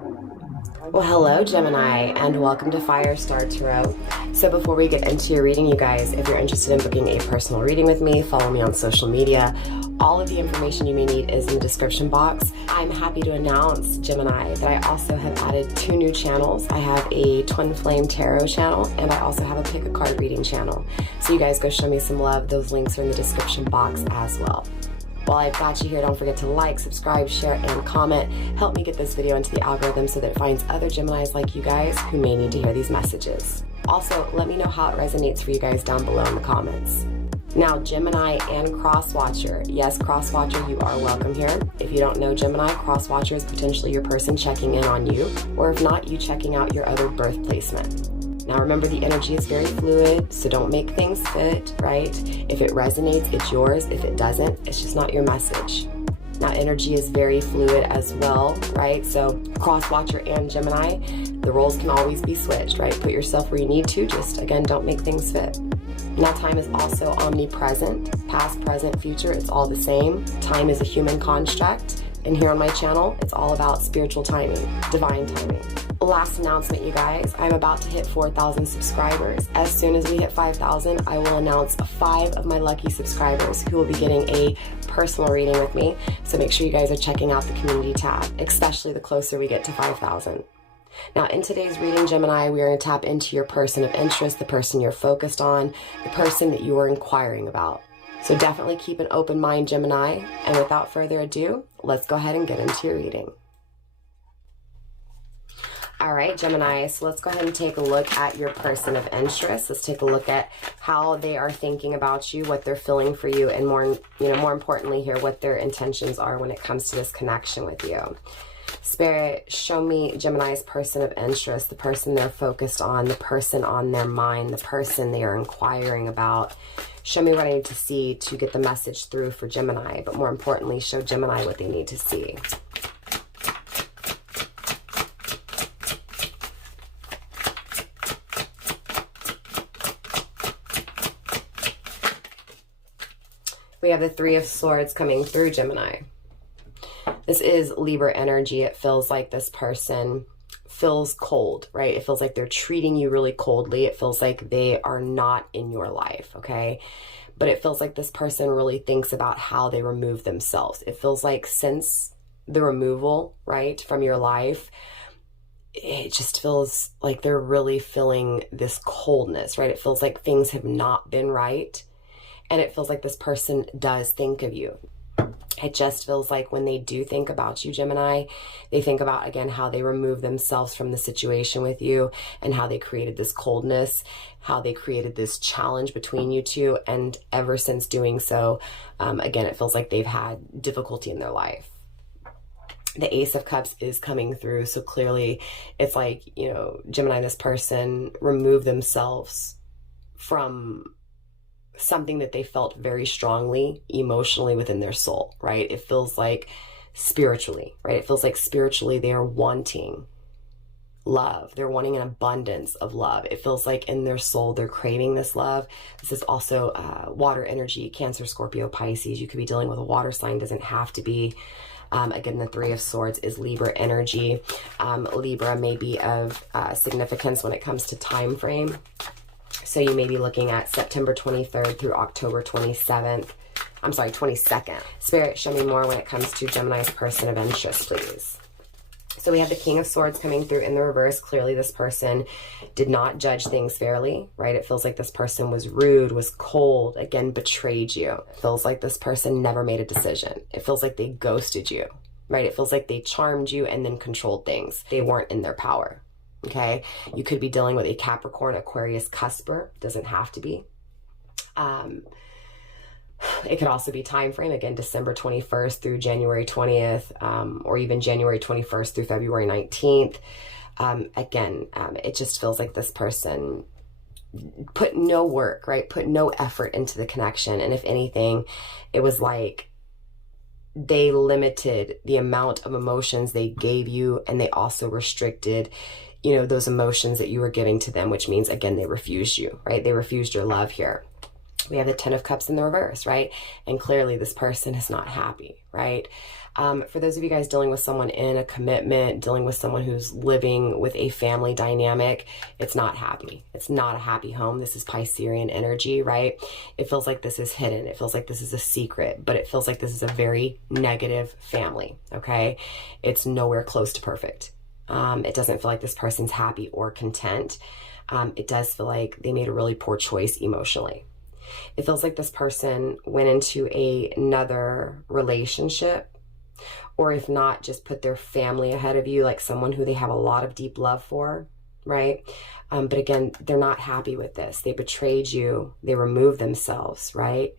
Well, hello Gemini, and welcome to Firestar Tarot. So before we get into your reading, you guys, if you're interested in booking a personal reading with me, follow me on social media. All of the information you may need is in the description box. I'm happy to announce, Gemini, that I also have added 2 new channels. I have a TWINFLAME tarot channel, and I also have a pick a card reading channel. So you guys go show me some love. Those links are in the description box as well. While I've got you here, don't forget to like, subscribe, share, and comment. Help me get this video into the algorithm so that it finds other Geminis like you guys who may need to hear these messages. Also, let me know how it resonates for you guys down below in the comments. Now, Gemini and Crosswatcher. Yes, Crosswatcher, you are welcome here. If you don't know Gemini, Crosswatcher is potentially your person checking in on you, or if not, you checking out your other birth placement. Now remember, the energy is very fluid, so don't make things fit, right? If it resonates, it's yours. If it doesn't, it's just not your message. Now energy is very fluid as well, right? So Crosswatcher and Gemini, the roles can always be switched, right? Put yourself where you need to, just again, don't make things fit. Now time is also omnipresent, past, present, future, it's all the same. Time is a human construct, and here on my channel, it's all about spiritual timing, divine timing. Last announcement, you guys, I'm about to hit 4,000 subscribers. As soon as we hit 5,000, I will announce 5 of my lucky subscribers who will be getting a personal reading with me. So make sure you guys are checking out the community tab, especially the closer we get to 5,000. Now in today's reading, Gemini, we are going to tap into your person of interest, the person you're focused on, the person that you are inquiring about. So definitely keep an open mind, Gemini. And without further ado, let's go ahead and get into your reading. All right, Gemini, so let's go ahead and take a look at your person of interest. Let's take a look at how they are thinking about you, what they're feeling for you, and more importantly here, what their intentions are when it comes to this connection with you. Spirit, show me Gemini's person of interest, the person they're focused on, the person on their mind, the person they are inquiring about. Show me what I need to see to get the message through for Gemini, but more importantly, show Gemini what they need to see. We have the 3 of Swords coming through, Gemini. This is Libra energy. It feels like this person feels cold, right? It feels like they're treating you really coldly. It feels like they are not in your life, okay? But it feels like this person really thinks about how they remove themselves. It feels like since the removal, right, from your life, it just feels like they're really feeling this coldness, right? It feels like things have not been right. And it feels like this person does think of you. It just feels like when they do think about you, Gemini, they think about, again, how they remove themselves from the situation with you and how they created this coldness, how they created this challenge between you two. And ever since doing so, again, it feels like they've had difficulty in their life. The Ace of Cups is coming through. So clearly it's like, you know, Gemini, this person removed themselves from something that they felt very strongly emotionally within their soul, right? It feels like spiritually, right? It feels like spiritually they are wanting love. They're wanting an abundance of love. It feels like in their soul they're craving this love. This is also water energy, Cancer, Scorpio, Pisces. You could be dealing with a water sign, doesn't have to be. Again, the 3 of Swords is Libra energy. Libra may be of significance when it comes to time frame. So you may be looking at September 23rd through October 27th. I'm sorry, 22nd. Spirit, show me more when it comes to Gemini's person of interest, please. So we have the King of Swords coming through in the reverse. Clearly this person did not judge things fairly, right? It feels like this person was rude, was cold, again, betrayed you. It feels like this person never made a decision. It feels like they ghosted you, right? It feels like they charmed you and then controlled things. They weren't in their power. Okay, you could be dealing with a Capricorn, Aquarius, Cusper. Doesn't have to be. It could also be time frame, again, December 21st through January 20th, or even January 21st through February 19th. It just feels like this person put no work, right? Put no effort into the connection. And if anything, it was like they limited the amount of emotions they gave you, and they also restricted, you know, those emotions that you were giving to them, which means, again, they refused you, right? They refused your love here. We have the 10 of Cups in the reverse, right? And clearly this person is not happy, right? For those of you guys dealing with someone in a commitment, dealing with someone who's living with a family dynamic, it's not happy. It's not a happy home. This is Piscean energy, right? It feels like this is hidden. It feels like this is a secret, but it feels like this is a very negative family, okay? It's nowhere close to perfect. It doesn't feel like this person's happy or content. It does feel like they made a really poor choice emotionally. It feels like this person went into another relationship, or if not, just put their family ahead of you, like someone who they have a lot of deep love for, right? But again, they're not happy with this. They betrayed you. They removed themselves, right?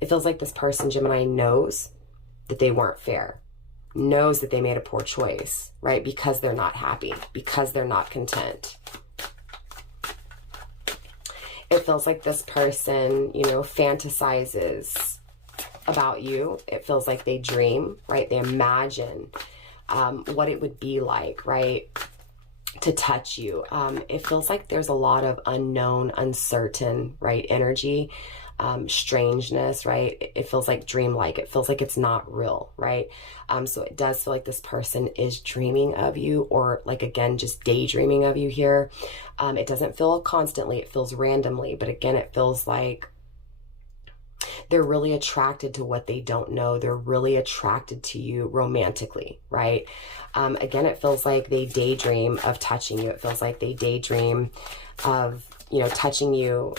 It feels like this person, Gemini, knows that they weren't fair, knows that they made a poor choice, right? Because they're not happy, because they're not content. It feels like this person, you know, fantasizes about you. It feels like they dream, right? They imagine what it would be like, right, to touch you. It feels like there's a lot of unknown, uncertain, right, energy, strangeness, right? It feels like dreamlike. It feels like it's not real, right? So it does feel like this person is dreaming of you, or like, again, just daydreaming of you here. It doesn't feel constantly. It feels randomly. But again, it feels like they're really attracted to what they don't know. They're really attracted to you romantically, right? Again, it feels like they daydream of touching you. It feels like they daydream of, you know, touching you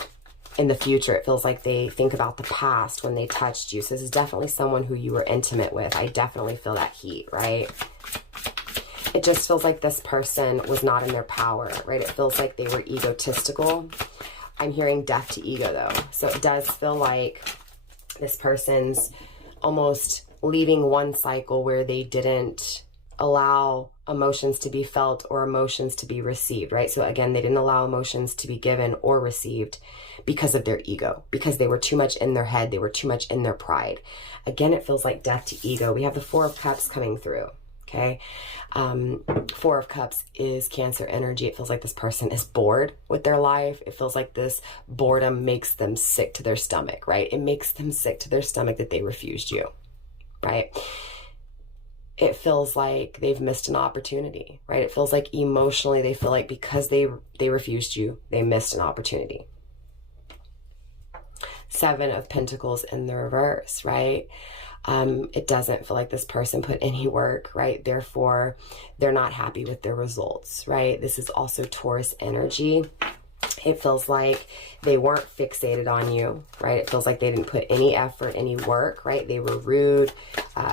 in the future. It feels like they think about the past when they touched you. So this is definitely someone who you were intimate with. I definitely feel that heat, right? It just feels like this person was not in their power, right? It feels like they were egotistical. I'm hearing death to ego though. So it does feel like this person's almost leaving one cycle where they didn't allow emotions to be felt or emotions to be received, right? So again, they didn't allow emotions to be given or received because of their ego, because they were too much in their head. They were too much in their pride. Again, it feels like death to ego. We have the Four of Cups coming through. Okay. Four of Cups is Cancer energy. It feels like this person is bored with their life. It feels like this boredom makes them sick to their stomach, right? It makes them sick to their stomach that they refused you, right? It feels like they've missed an opportunity, right? It feels like emotionally they feel like because they refused you, they missed an opportunity. Seven of Pentacles in the reverse, right? It doesn't feel like this person put any work, right? Therefore, they're not happy with their results, right? This is also Taurus energy. It feels like they weren't fixated on you, right? It feels like they didn't put any effort, any work, right? They were rude.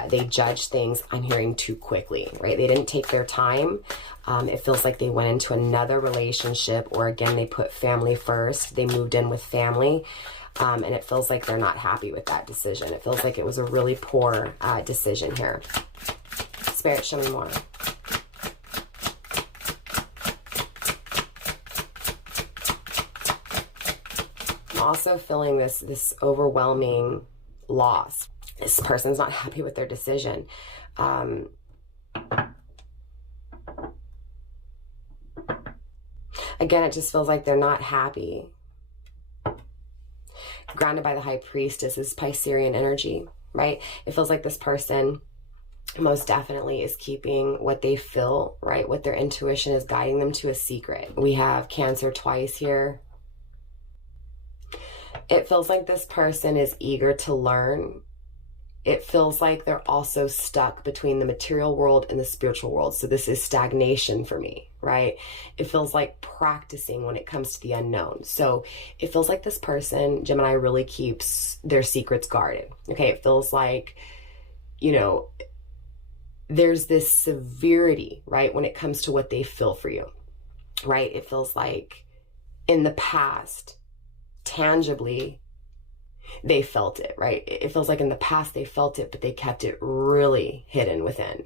They judged things, I'm hearing, too quickly, right? They didn't take their time. It feels like they went into another relationship, or again, they put family first. They moved in with family. And it feels like they're not happy with that decision. It feels like it was a really poor decision here. Spirit, show me more. I'm also feeling this overwhelming loss. This person's not happy with their decision. Again, it just feels like they're not happy. Grounded by the High Priestess is Piscean energy, right? It feels like this person most definitely is keeping what they feel, right? What their intuition is guiding them to, a secret. We have Cancer twice here. It feels like this person is eager to learn. It feels like they're also stuck between the material world and the spiritual world. So this is stagnation for me, right? It feels like practicing when it comes to the unknown. So it feels like this person, Gemini, really keeps their secrets guarded. Okay, it feels like, you know, there's this severity, right, when it comes to what they feel for you, right? It feels like in the past, tangibly, they felt it, right? It feels like in the past they felt it, but they kept it really hidden within.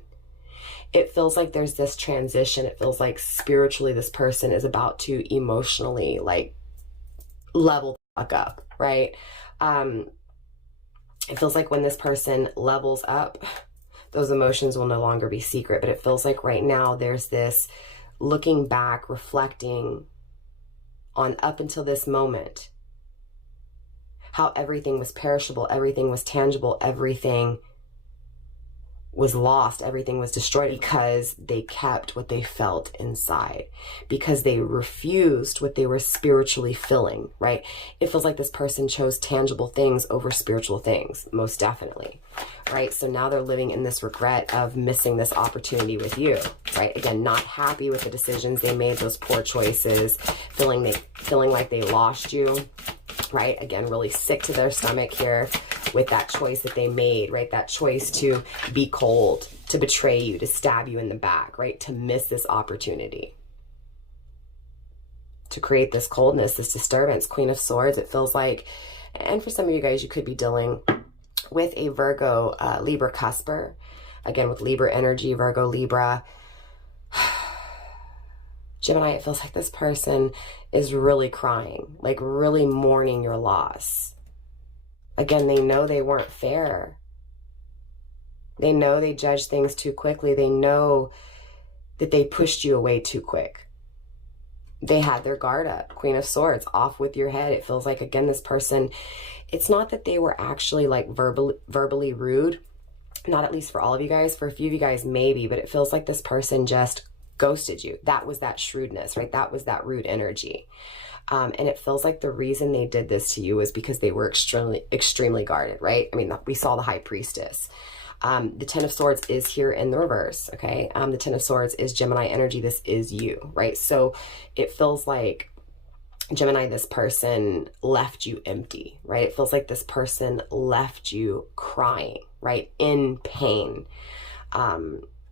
It feels like there's this transition. It feels like spiritually this person is about to emotionally like level up, right? It feels like when this person levels up, those emotions will no longer be secret. But it feels like right now there's this looking back, reflecting on up until this moment, how everything was perishable, everything was tangible, everything was lost, everything was destroyed, because they kept what they felt inside, because they refused what they were spiritually feeling, right? It feels like this person chose tangible things over spiritual things, most definitely, right? So now they're living in this regret of missing this opportunity with you, right? Again, not happy with the decisions they made, those poor choices, feeling like they lost you, right? Again, really sick to their stomach here with that choice that they made, right? That choice to be cold, to betray you, to stab you in the back, right? To miss this opportunity, to create this coldness, this disturbance. Queen of Swords, it feels like, and for some of you guys, you could be dealing with a Virgo, Libra cusper. Again, with Libra energy, Virgo, Libra. Gemini, it feels like this person is really crying, like really mourning your loss. Again, they know they weren't fair. They know they judged things too quickly. They know that they pushed you away too quick. They had their guard up. Queen of Swords, off with your head. It feels like, again, this person, it's not that they were actually like verbally rude. Not at least for all of you guys. For a few of you guys, maybe. But it feels like this person just ghosted you. That was that shrewdness, right? That was that rude energy. And it feels like the reason they did this to you was because they were extremely guarded, right? I mean, we saw the High Priestess. The Ten of Swords is here in the reverse, okay? The Ten of Swords is Gemini energy. This is you, right? So it feels like, Gemini, this person left you empty, right? It feels like this person left you crying, right? In pain.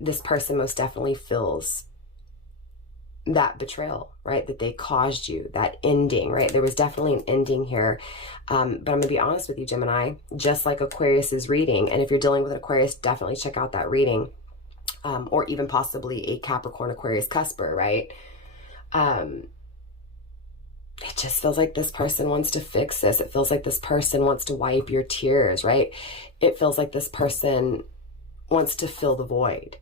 This person most definitely feels that betrayal, right? That they caused you, that ending, right? There was definitely an ending here. But I'm going to be honest with you, Gemini, just like Aquarius's reading. And if you're dealing with an Aquarius, definitely check out that reading. Or even possibly a Capricorn Aquarius cusper, right? It just feels like this person wants to fix this. It feels like this person wants to wipe your tears, right? It feels like this person wants to fill the void.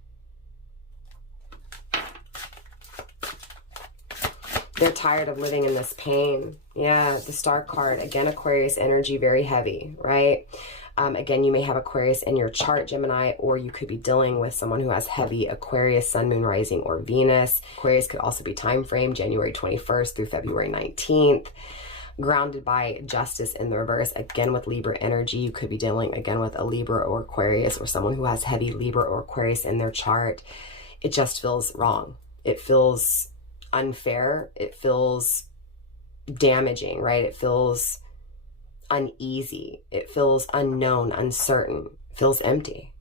They're tired of living in this pain. Yeah, the Star card. Again, Aquarius energy, very heavy, right? Again, you may have Aquarius in your chart, Gemini, or you could be dealing with someone who has heavy Aquarius, Sun, Moon, Rising, or Venus. Aquarius could also be time frame, January 21st through February 19th. Grounded by Justice in the reverse. Again, with Libra energy, you could be dealing, again, with a Libra or Aquarius, or someone who has heavy Libra or Aquarius in their chart. It just feels wrong. It feels unfair. It feels damaging, right? It feels uneasy. It feels unknown, uncertain. It feels empty.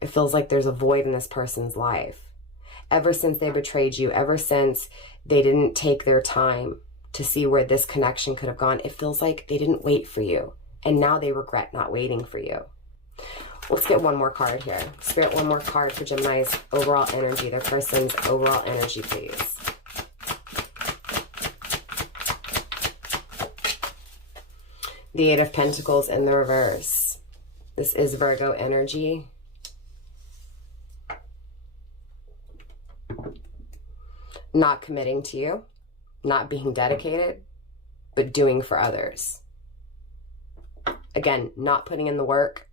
It feels like there's a void in this person's life. Ever since they betrayed you, ever since they didn't take their time to see where this connection could have gone, it feels like they didn't wait for you. And now they regret not waiting for you. Let's get one more card here. Spirit, one more card for Gemini's overall energy, their person's overall energy, please. The Eight of Pentacles in the reverse. This is Virgo energy. Not committing to you, not being dedicated, but doing for others. Again, not putting in the work,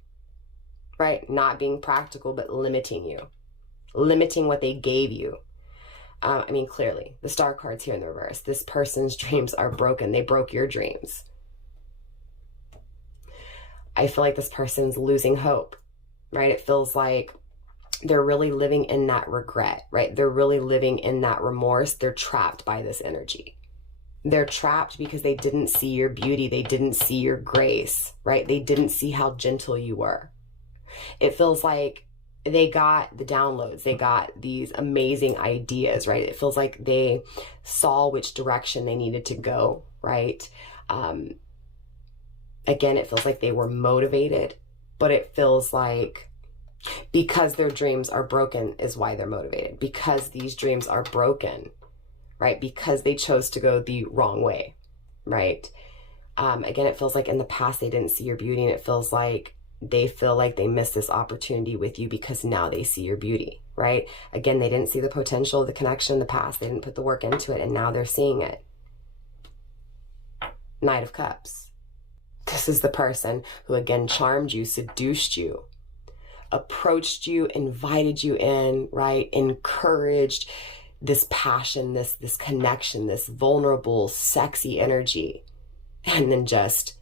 right? Not being practical, but limiting you. Limiting what they gave you. I mean, clearly, the Star card's here in the reverse. This person's dreams are broken. They broke your dreams. I feel like this person's losing hope, right? It feels like they're really living in that regret, right? They're really living in that remorse. They're trapped by this energy. They're trapped because they didn't see your beauty. They didn't see your grace, right? They didn't see how gentle you were. It feels like they got the downloads. They got these amazing ideas, right? It feels like they saw which direction they needed to go, right? Again, it feels like they were motivated, but it feels like because their dreams are broken is why they're motivated. Because these dreams are broken, right? Because they chose to go the wrong way, right? Again, it feels like in the past they didn't see your beauty, and it feels like they feel like they missed this opportunity with you because now they see your beauty, right? Again, they didn't see the potential of the connection in the past. They didn't put the work into it, and now they're seeing it. Knight of Cups. This is the person who, again, charmed you, seduced you, approached you, invited you in, right? Encouraged this passion, this connection, this vulnerable, sexy energy, and then just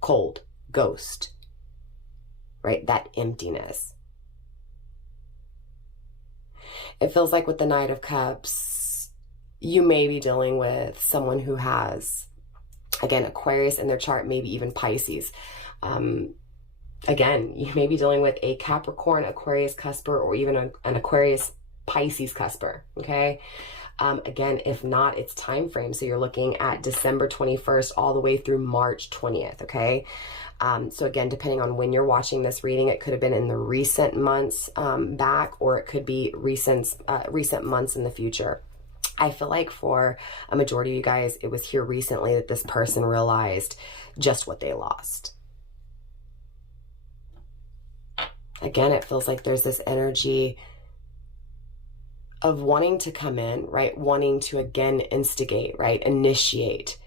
cold, ghost, right? That emptiness. It feels like with the Knight of Cups, you may be dealing with someone who has, again, Aquarius in their chart, maybe even Pisces. Again, you may be dealing with a Capricorn, Aquarius cusper, or even an Aquarius Pisces cusper, okay? Again, if not, it's time frame. So you're looking at December 21st all the way through March 20th, okay? So again, depending on when you're watching this reading, it could have been in the recent months back, or it could be recent months in the future. I feel like for a majority of you guys, it was here recently that this person realized just what they lost. Again, it feels like there's this energy of wanting to come in, right? Wanting to, again, instigate, right? Initiate.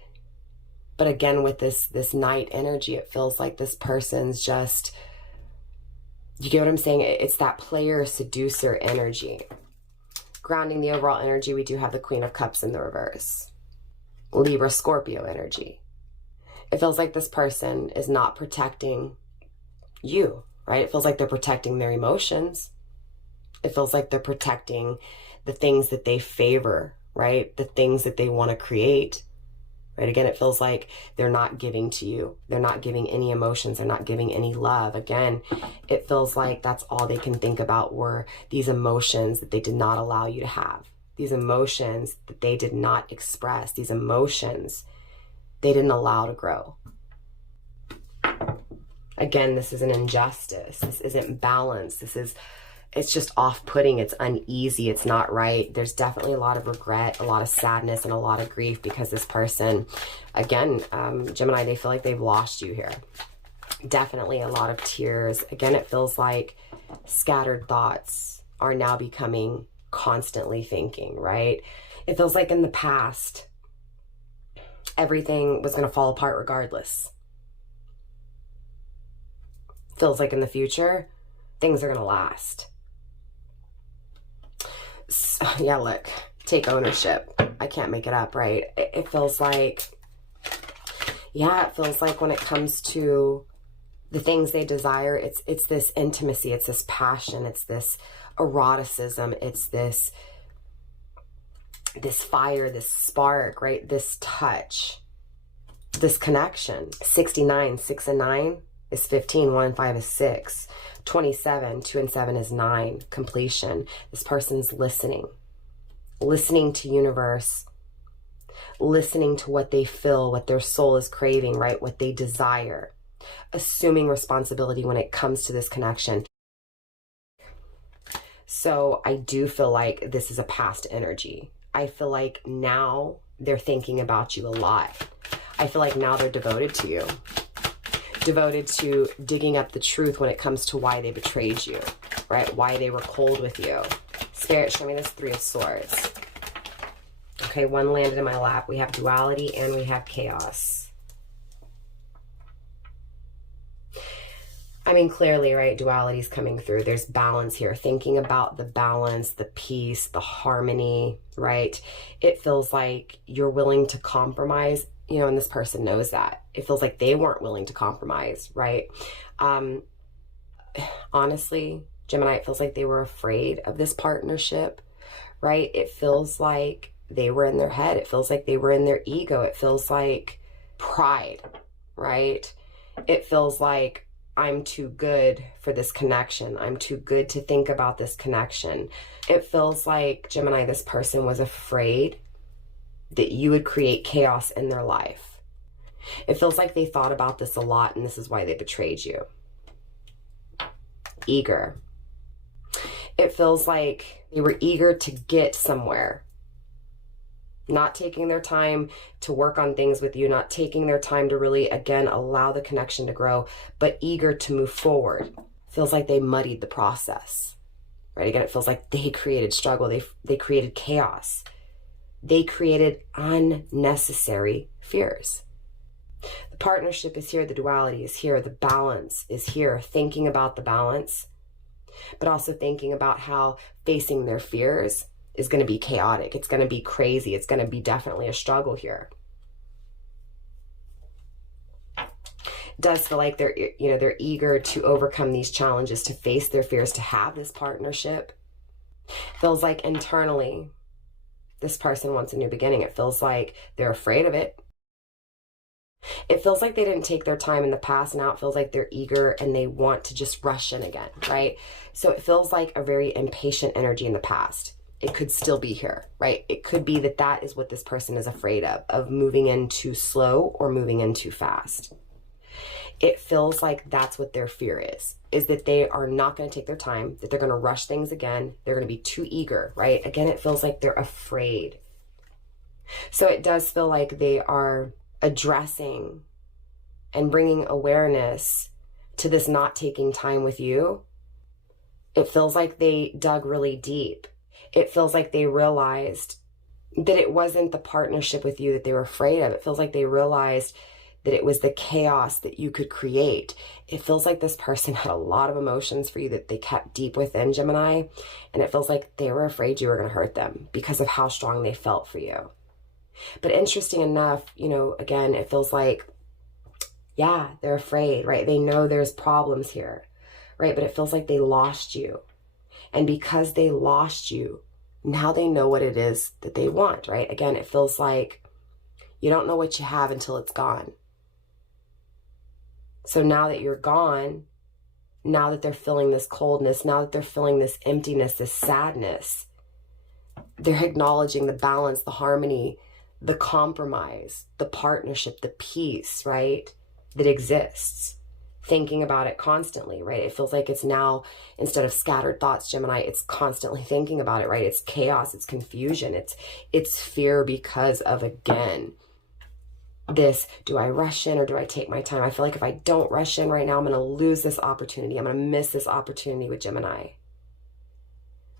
But again, with this Knight energy, it feels like this person's just, you get what I'm saying? It's that player seducer energy. Grounding the overall energy, we do have the Queen of Cups in the reverse. Libra, Scorpio energy. It feels like this person is not protecting you, right? It feels like they're protecting their emotions. It feels like they're protecting the things that they favor, right? The things that they want to create, right? Again, it feels like they're not giving to you. They're not giving any emotions. They're not giving any love. Again, it feels like that's all they can think about were these emotions that they did not allow you to have. These emotions that they did not express. These emotions they didn't allow to grow. Again, this is an injustice. This isn't balance. It's just off-putting. It's uneasy. It's not right. There's definitely a lot of regret, a lot of sadness, and a lot of grief because this person, again, Gemini, they feel like they've lost you here. Definitely a lot of tears. Again, it feels like scattered thoughts are now becoming constantly thinking, right? It feels like in the past, everything was going to fall apart regardless. Feels like in the future, things are going to last. So, yeah, look, take ownership. I can't make it up, right? It feels like, yeah, it feels like when it comes to the things they desire, it's this intimacy, it's this passion, it's this eroticism, it's this fire, this spark, right? This touch, this connection. 69, 6 and 9 is 15, 1 and 5 is 6. 27, 2 and 7 is 9, completion. This person's listening to universe, listening to what they feel, what their soul is craving, right? What they desire, assuming responsibility when it comes to this connection. So I do feel like this is a past energy. I feel like now they're thinking about you a lot. I feel like now they're devoted to you. Devoted to digging up the truth when it comes to why they betrayed you, right? Why they were cold with you. Spirit, show me this 3 of Swords. Okay, one landed in my lap. We have duality and we have chaos. I mean, clearly, right, duality is coming through. There's balance here. Thinking about the balance, the peace, the harmony, right? It feels like you're willing to compromise, you know, and this person knows that. It feels like they weren't willing to compromise, right? Honestly, Gemini, it feels like they were afraid of this partnership, right? It feels like they were in their head. It feels like they were in their ego. It feels like pride, right? It feels like I'm too good for this connection. I'm too good to think about this connection. It feels like, Gemini, this person was afraid that you would create chaos in their life. It feels like they thought about this a lot, and this is why they betrayed you. Eager. It feels like they were eager to get somewhere. Not taking their time to work on things with you, not taking their time to really, again, allow the connection to grow, but eager to move forward. Feels like they muddied the process, right? Again, it feels like they created struggle. They created chaos. They created unnecessary fears. The partnership is here. The duality is here. The balance is here. Thinking about the balance, but also thinking about how facing their fears is going to be chaotic. It's going to be crazy. It's going to be definitely a struggle here. It does feel like they're, they're eager to overcome these challenges, to face their fears, to have this partnership. Feels like internally, this person wants a new beginning. It feels like they're afraid of it. It feels like they didn't take their time in the past. Now it feels like they're eager and they want to just rush in again, right? So it feels like a very impatient energy in the past. It could still be here, right? It could be that that is what this person is afraid of moving in too slow or moving in too fast. It feels like that's what their fear is that they are not going to take their time, that they're going to rush things again. They're going to be too eager, right? Again, it feels like they're afraid. So it does feel like they are addressing and bringing awareness to this not taking time with you. It feels like they dug really deep. It feels like they realized that it wasn't the partnership with you that they were afraid of. It feels like they realized that it was the chaos that you could create. It feels like this person had a lot of emotions for you that they kept deep within, Gemini, and it feels like they were afraid you were going to hurt them because of how strong they felt for you. But interesting enough, again, it feels like, yeah, they're afraid, right? They know there's problems here, right? But it feels like they lost you. And because they lost you, now they know what it is that they want, right? Again, it feels like you don't know what you have until it's gone. So now that you're gone, now that they're feeling this coldness, now that they're feeling this emptiness, this sadness, they're acknowledging the balance, the harmony, the compromise, the partnership, the peace, right, that exists. Thinking about it constantly, right? It feels like it's now, instead of scattered thoughts, Gemini, it's constantly thinking about it, right? It's chaos, it's confusion, it's fear because of, again, this, do I rush in or do I take my time? I feel like if I don't rush in right now, I'm going to lose this opportunity. I'm going to miss this opportunity with Gemini.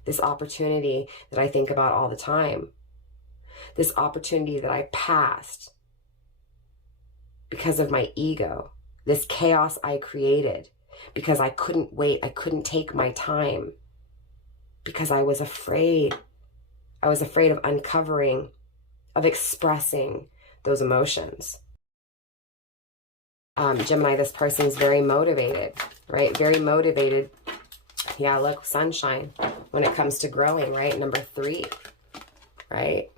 This opportunity that I think about all the time. This opportunity that I passed because of my ego. This chaos I created because I couldn't wait. I couldn't take my time because I was afraid. I was afraid of uncovering, of expressing those emotions. Gemini, this person's very motivated, right? Very motivated. Yeah, look, sunshine when it comes to growing, right? Number 3, right?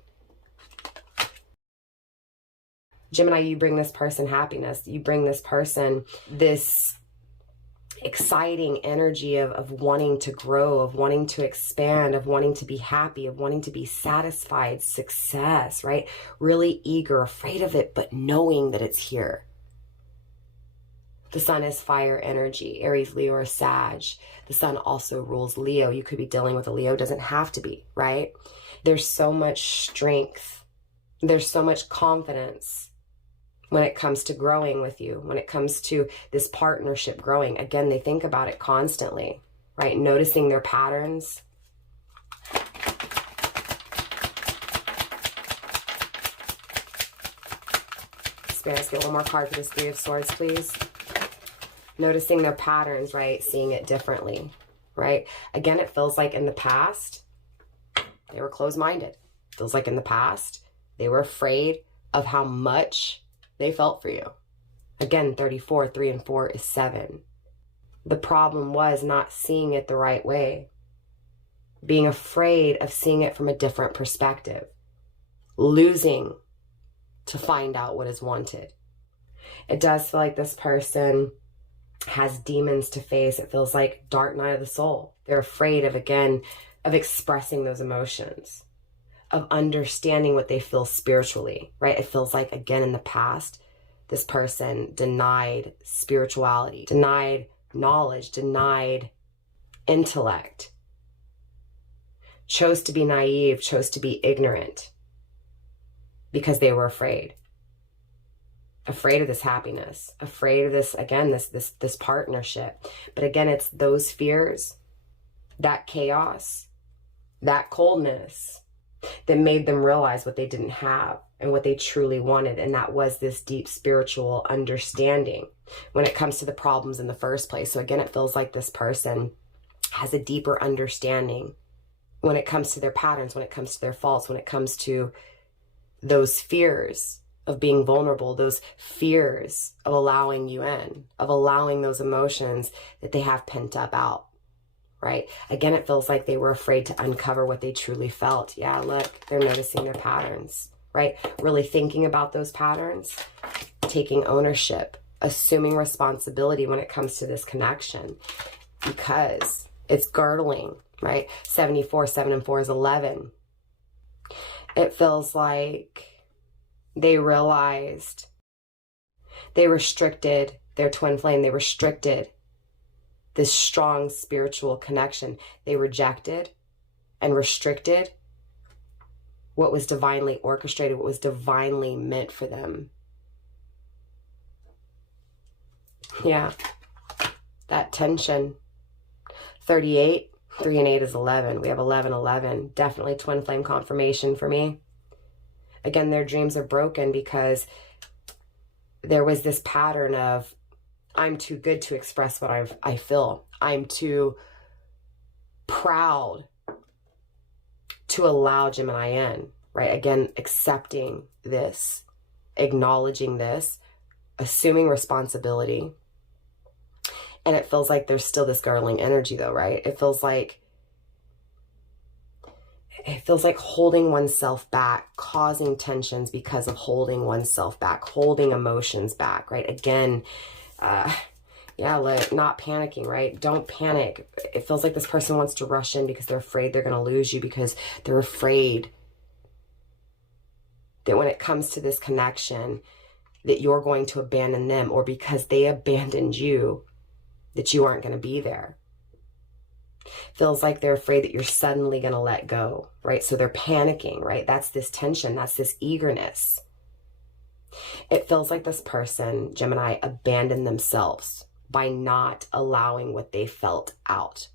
Gemini, you bring this person happiness. You bring this person this exciting energy of wanting to grow, of wanting to expand, of wanting to be happy, of wanting to be satisfied, success, right? Really eager, afraid of it, but knowing that it's here. The sun is fire energy, Aries, Leo, or Sag. The sun also rules Leo. You could be dealing with a Leo, doesn't have to be, right? There's so much strength. There's so much confidence when it comes to growing with you, when it comes to this partnership growing. Again, they think about it constantly, right? Noticing their patterns. Spirits, get one more card for this 3 of Swords, please. Noticing their patterns, right? Seeing it differently, right? Again, it feels like in the past, they were closed-minded. Feels like in the past, they were afraid of how much they felt for you. Again, 34, 3 and 4 is 7. The problem was not seeing it the right way. Being afraid of seeing it from a different perspective. Losing to find out what is wanted. It does feel like this person has demons to face. It feels like dark night of the soul. They're afraid of, again, of expressing those emotions, of understanding what they feel spiritually, right? It feels like, again, in the past, this person denied spirituality, denied knowledge, denied intellect, chose to be naive, chose to be ignorant because they were afraid. Afraid of this happiness, afraid of this, again, this partnership. But again, it's those fears, that chaos, that coldness that made them realize what they didn't have and what they truly wanted. And that was this deep spiritual understanding when it comes to the problems in the first place. So again, it feels like this person has a deeper understanding when it comes to their patterns, when it comes to their faults, when it comes to those fears of being vulnerable, those fears of allowing you in, of allowing those emotions that they have pent up out, right? Again, it feels like they were afraid to uncover what they truly felt. Yeah, look, they're noticing their patterns, right? Really thinking about those patterns, taking ownership, assuming responsibility when it comes to this connection, because it's girdling, right? 74, 7 and 4 is 11. It feels like they realized they restricted their twin flame. They restricted this strong spiritual connection. They rejected and restricted what was divinely orchestrated, what was divinely meant for them. Yeah, that tension. 38, 3 and 8 is 11. We have 11, 11. Definitely twin flame confirmation for me. Again, their dreams are broken because there was this pattern of, I'm too good to express what I feel. I'm too proud to allow Gemini in, right? Again, accepting this, acknowledging this, assuming responsibility. And it feels like there's still this girdling energy though, right? It feels like holding oneself back, causing tensions because of holding oneself back, holding emotions back, right? Again, yeah, like not panicking, right? Don't panic. It feels like this person wants to rush in because they're afraid they're going to lose you, because they're afraid that when it comes to this connection that you're going to abandon them, or because they abandoned you, that you aren't going to be there. Feels like they're afraid that you're suddenly going to let go, right? So they're panicking, right? That's this tension. That's this eagerness. It feels like this person, Gemini, abandoned themselves by not allowing what they felt out,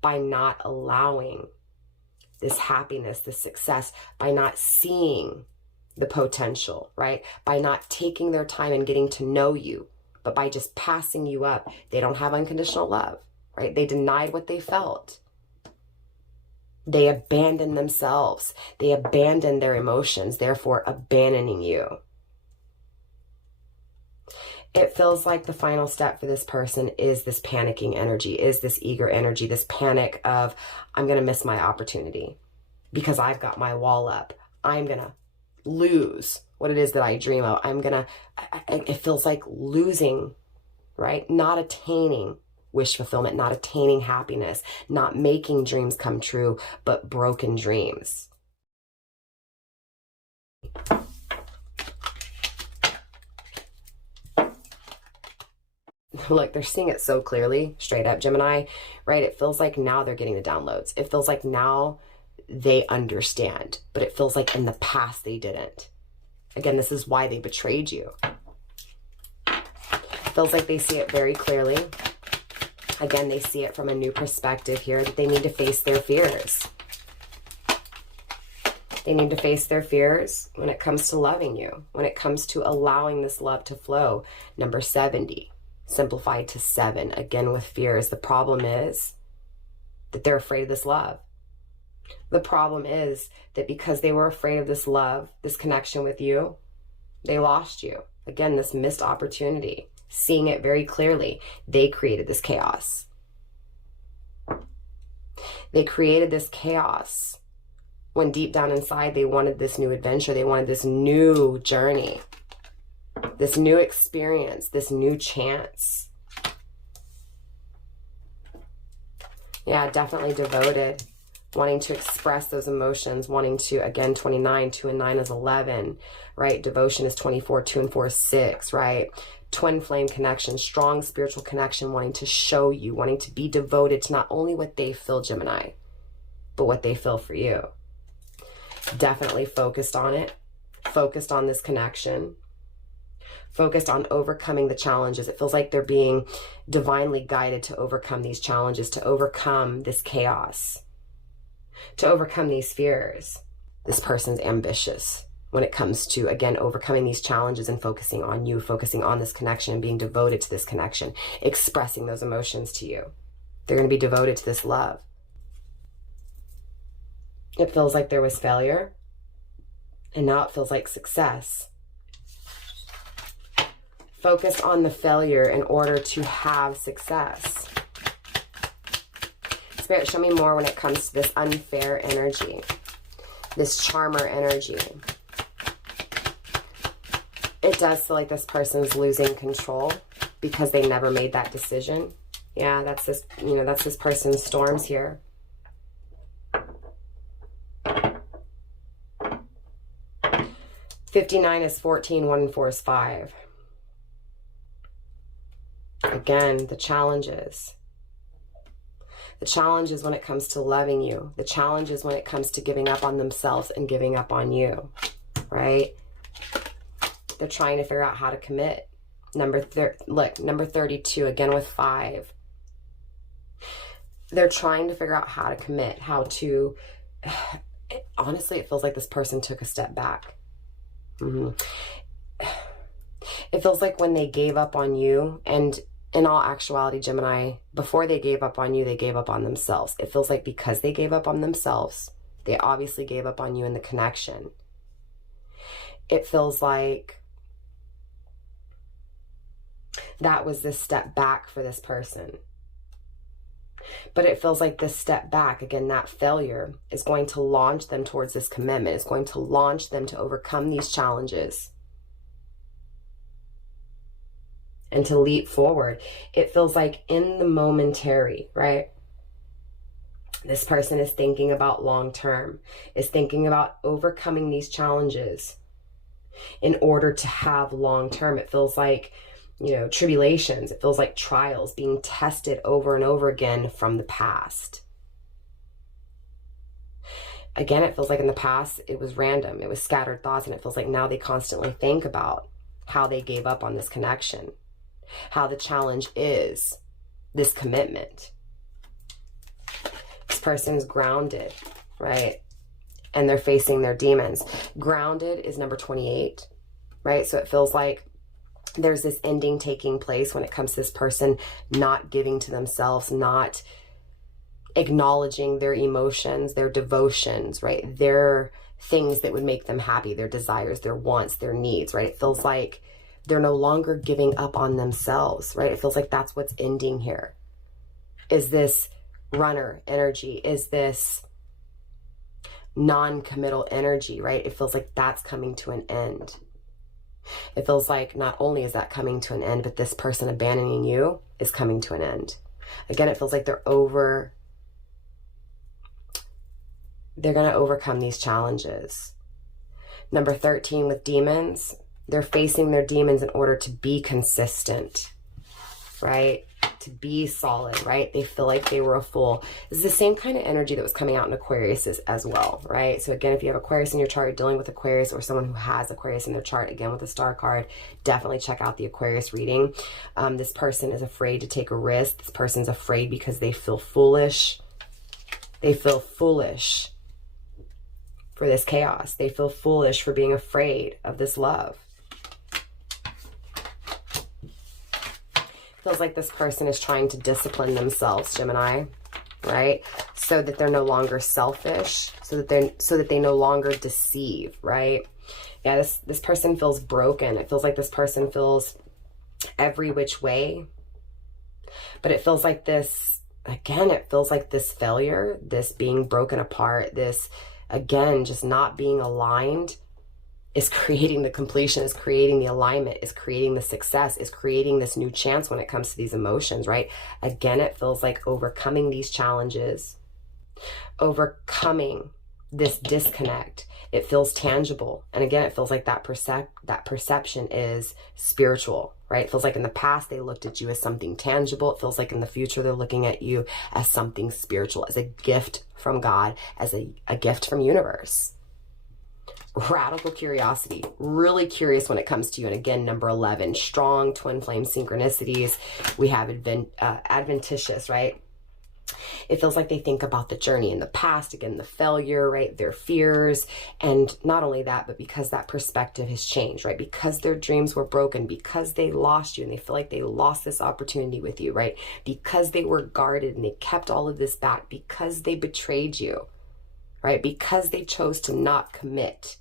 by not allowing this happiness, this success, by not seeing the potential, right? By not taking their time and getting to know you, but by just passing you up. They don't have unconditional love, right? They denied what they felt. They abandoned themselves. They abandoned their emotions, therefore abandoning you. It feels like the final step for this person is this panicking energy, is this eager energy, this panic of, I'm going to miss my opportunity because I've got my wall up. I'm going to lose what it is that I dream of. It feels like losing, right? Not attaining wish fulfillment, not attaining happiness, not making dreams come true, but broken dreams. Look, they're seeing it so clearly, straight up, Gemini, right? It feels like now they're getting the downloads. It feels like now they understand, but it feels like in the past they didn't. Again, this is why they betrayed you. It feels like they see it very clearly. Again, they see it from a new perspective here, that they need to face their fears. They need to face their fears when it comes to loving you, when it comes to allowing this love to flow. Number 70, simplified to 7, again with fears. The problem is that they're afraid of this love. The problem is that because they were afraid of this love, this connection with you, they lost you. Again, this missed opportunity. Seeing it very clearly, they created this chaos. They created this chaos when deep down inside they wanted this new adventure. They wanted this new journey, this new experience, this new chance. Yeah, definitely devoted. Wanting to express those emotions, wanting to, again, 29, 2 and 9 is 11, right? Devotion is 24, 2 and 4 is 6, right? Twin flame connection, strong spiritual connection, wanting to show you, wanting to be devoted to not only what they feel, Gemini, but what they feel for you. Definitely focused on it, focused on this connection, focused on overcoming the challenges. It feels like they're being divinely guided to overcome these challenges, to overcome this chaos, to overcome these fears. This person's ambitious when it comes to, again, overcoming these challenges and focusing on you, focusing on this connection and being devoted to this connection, expressing those emotions to you. They're going to be devoted to this love. It feels like there was failure, and now it feels like success. Focus on the failure in order to have success. Spirit, show me more when it comes to this unfair energy, this charmer energy. It does feel like this person's losing control because they never made that decision. Yeah, that's this, you know, that's this person's storms here. $59 is 14, 1 and 4 is 5. Again, the challenges. The challenges when it comes to loving you. The challenges when it comes to giving up on themselves and giving up on you, right? They're trying to figure out how to commit. Number 32, again with 5. They're trying to figure out how to commit, how to... Honestly, it feels like this person took a step back. It feels like when they gave up on you, and in all actuality, Gemini, before they gave up on you, they gave up on themselves. It feels like because they gave up on themselves, they obviously gave up on you in the connection. It feels like that was this step back for this person. But it feels like this step back, again, that failure is going to launch them towards this commitment. It's going to launch them to overcome these challenges and to leap forward. It feels like in the momentary, right? This person is thinking about long term, is thinking about overcoming these challenges in order to have long term. It feels like, you know, tribulations. It feels like trials being tested over and over again from the past. Again, it feels like in the past, it was random. It was scattered thoughts. And it feels like now they constantly think about how they gave up on this connection, how the challenge is this commitment. This person is grounded, right? And they're facing their demons. Grounded is number 28, right? So it feels like there's this ending taking place when it comes to this person not giving to themselves, not acknowledging their emotions, their devotions, right? Their things that would make them happy, their desires, their wants, their needs, right? It feels like they're no longer giving up on themselves, right? It feels like that's what's ending here. Is this runner energy? Is this non-committal energy, right? It feels like that's coming to an end. It feels like not only is that coming to an end, but this person abandoning you is coming to an end. Again, it feels like they're going to overcome these challenges. Number 13 with demons, they're facing their demons in order to be consistent, right? To be solid, right? They feel like they were a fool. This is the same kind of energy that was coming out in Aquarius as well, right? So again, if you have Aquarius in your chart, you're dealing with Aquarius, or someone who has Aquarius in their chart, again with the star card, definitely check out the Aquarius reading. This person is afraid to take a risk. This person's afraid because they feel foolish. They feel foolish for this chaos. They feel foolish for being afraid of this love. Feels like this person is trying to discipline themselves, Gemini, right? So that they're no longer selfish, so that they no longer deceive, right? Yeah, this person feels broken. It feels like this person feels every which way. But it feels like this, again, it feels like this failure, this being broken apart, this, again, just not being aligned is creating the completion, is creating the alignment, is creating the success, is creating this new chance when it comes to these emotions, right? Again, it feels like overcoming these challenges, overcoming this disconnect. It feels tangible. And again, it feels like that perception is spiritual, right? It feels like in the past, they looked at you as something tangible. It feels like in the future, they're looking at you as something spiritual, as a gift from God, as a gift from universe. Radical curiosity, really curious when it comes to you. And again, number 11, strong twin flame synchronicities. We have adventitious, right? It feels like they think about the journey in the past, again, the failure, right? Their fears. And not only that, but because that perspective has changed, right? Because their dreams were broken, because they lost you and they feel like they lost this opportunity with you, right? Because they were guarded and they kept all of this back, because they betrayed you, right? Because they chose to not commit.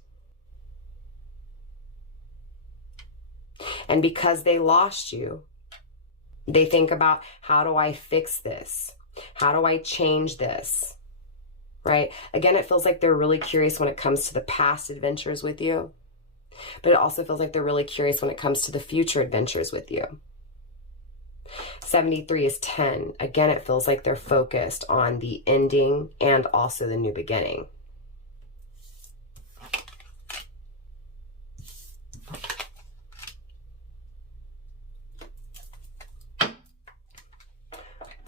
And because they lost you, they think about, how do I fix this? How do I change this? Right? Again, it feels like they're really curious when it comes to the past adventures with you, but it also feels like they're really curious when it comes to the future adventures with you. 73 is 10. Again, it feels like they're focused on the ending and also the new beginning.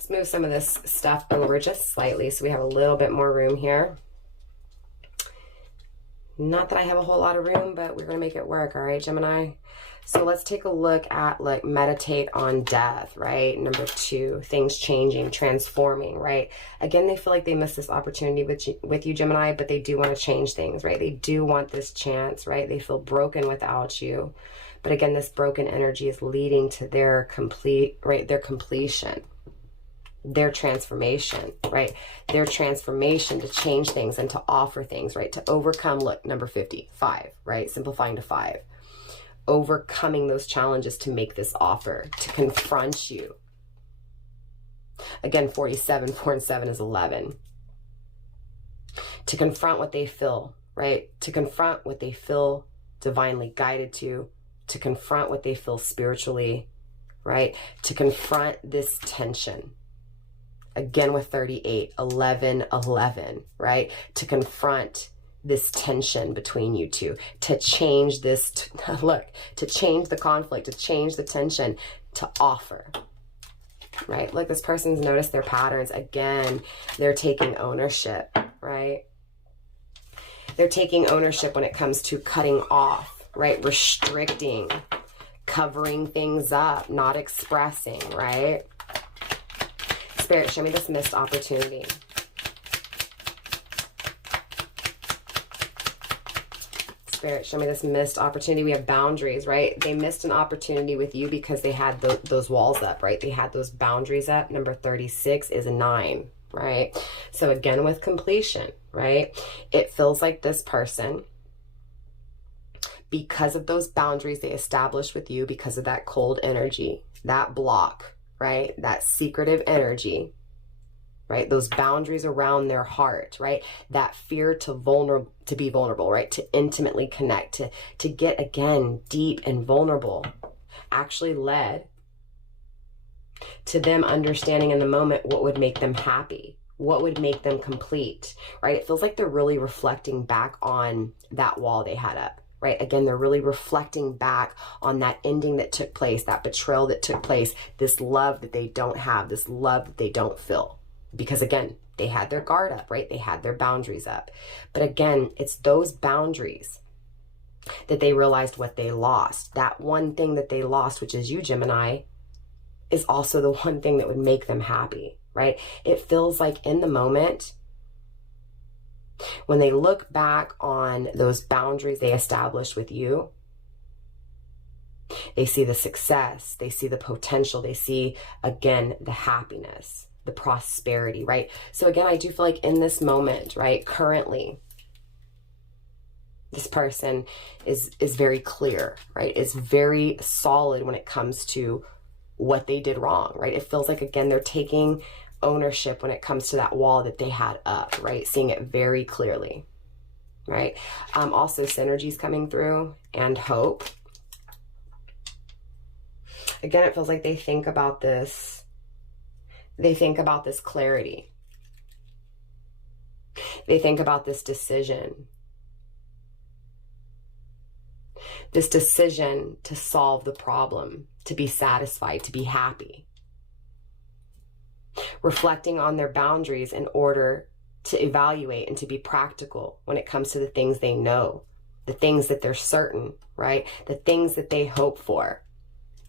Move some of this stuff over just slightly so we have a little bit more room here. Not that I have a whole lot of room, but we're going to make it work. All right, Gemini. So let's take a look at, like, meditate on death, right? Number 2, things changing, transforming, right? Again, they feel like they missed this opportunity with you, Gemini, but they do want to change things, right? They do want this chance, right? They feel broken without you. But again, this broken energy is leading to their their completion. Their transformation, right? Their transformation to change things and to offer things, right? To overcome, look, number 55, right? Simplifying to 5. Overcoming those challenges to make this offer, to confront you. Again, 47, 4 and 7 is 11. To confront what they feel, right? To confront what they feel divinely guided to confront what they feel spiritually, right? To confront this tension. Again with 38, 11, 11, right? To confront this tension between you two, to change this, look, to change the conflict, to change the tension, to offer, right? Look, this person's noticed their patterns. Again, they're taking ownership, right? They're taking ownership when it comes to cutting off, right? Restricting, covering things up, not expressing, right? Spirit, show me this missed opportunity. Spirit, show me this missed opportunity. We have boundaries, right? They missed an opportunity with you because they had those walls up, right? They had those boundaries up. Number 36 is a 9, right? So again, with completion, right? It feels like this person, because of those boundaries they established with you, because of that cold energy, that block, right? That secretive energy, right? Those boundaries around their heart, right? That fear to be vulnerable, right? To intimately connect, to get, again, deep and vulnerable, actually led to them understanding in the moment what would make them happy, what would make them complete, right? It feels like they're really reflecting back on that wall they had up. Right? Again, they're really reflecting back on that ending that took place, that betrayal that took place, this love that they don't have, this love that they don't feel. Because again, they had their guard up, right? They had their boundaries up. But again, it's those boundaries that they realized what they lost. That one thing that they lost, which is you, Gemini, is also the one thing that would make them happy, right? It feels like in the moment, when they look back on those boundaries they established with you, they see the success, they see the potential, they see, again, the happiness, the prosperity, right? So again, I do feel like in this moment, right, currently, this person is very clear, right? Is very solid when it comes to what they did wrong, right? It feels like, again, they're taking ownership when it comes to that wall that they had up, right? Seeing it very clearly, right? Also synergies coming through and hope. Again, it feels like they think about this. They think about this clarity. They think about this decision. This decision to solve the problem, to be satisfied, to be happy. Reflecting on their boundaries in order to evaluate and to be practical when it comes to the things they know, the things that they're certain, right? The things that they hope for.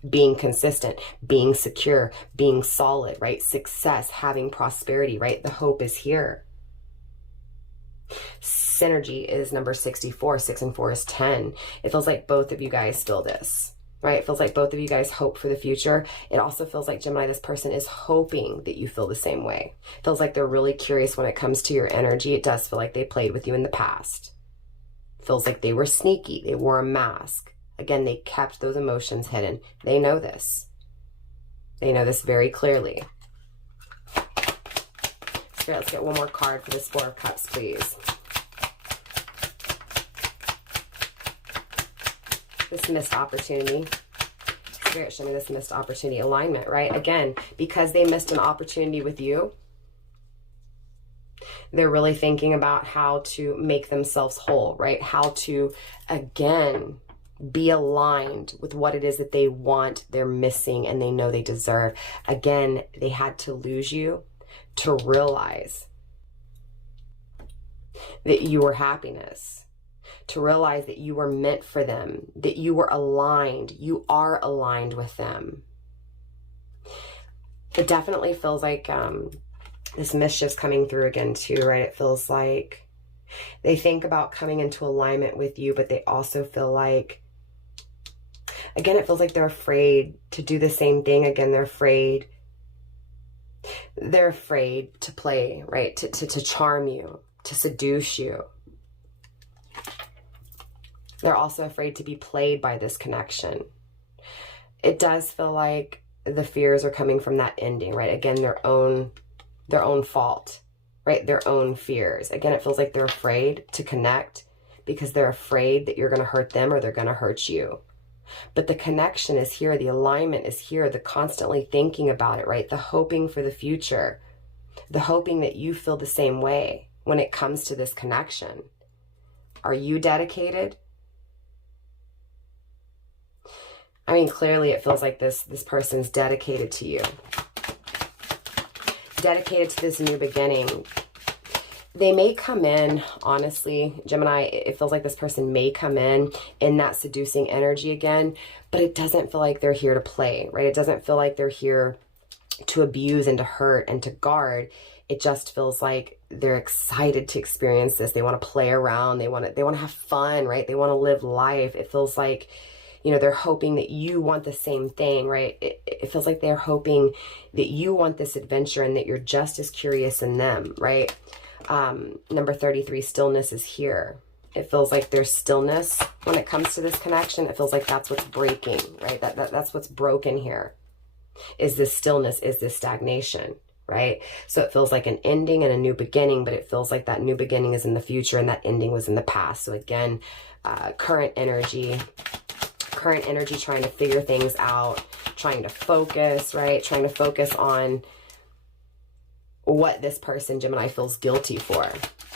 being consistent, being secure, being solid, right? Success, having prosperity, right? The hope is here. Synergy is number 64. 6 and 4 is 10. It feels like both of you guys feel this, right? It feels like both of you guys hope for the future. It also feels like, Gemini, this person is hoping that you feel the same way. It feels like they're really curious when it comes to your energy. It does feel like they played with you in the past. It feels like they were sneaky. They wore a mask. Again, they kept those emotions hidden. They know this. They know this very clearly. Spirit, let's get one more card for this Four of Cups, please. This missed opportunity. Spirit, show me this missed opportunity. Alignment, right? Again, because they missed an opportunity with you, they're really thinking about how to make themselves whole, right? How to, again, be aligned with what it is that they want, they're missing, and they know they deserve. Again, they had to lose you to realize that you were happiness, to realize that you were meant for them, that you were aligned, you are aligned with them. It definitely feels like this mischief's coming through again too, right? It feels like they think about coming into alignment with you, but they also feel like, again, it feels like they're afraid to do the same thing. Again, they're afraid to play, right? To charm you, to seduce you. They're also afraid to be played by this connection. It does feel like the fears are coming from that ending, right? Again, their own fault, right? Their own fears. Again, it feels like they're afraid to connect because they're afraid that you're going to hurt them or they're going to hurt you. But the connection is here. The alignment is here. The constantly thinking about it, right? The hoping for the future. The hoping that you feel the same way when it comes to this connection. Are you dedicated? I mean, clearly it feels like this person's dedicated to you. Dedicated to this new beginning. They may come in, honestly, Gemini, it feels like this person may come in that seducing energy again, but it doesn't feel like they're here to play, right? It doesn't feel like they're here to abuse and to hurt and to guard. It just feels like they're excited to experience this. They want to play around. They want to have fun, right? They want to live life. It feels like, you know, they're hoping that you want the same thing, right? It feels like they're hoping that you want this adventure and that you're just as curious in them, right? Number 33, stillness is here. It feels like there's stillness when it comes to this connection. It feels like that's what's breaking, right? That's what's broken here. Is this stillness, is this stagnation, right? So it feels like an ending and a new beginning, but it feels like that new beginning is in the future and that ending was in the past. So again, current energy trying to figure things out, trying to focus, right? Trying to focus on what this person, Gemini, feels guilty for,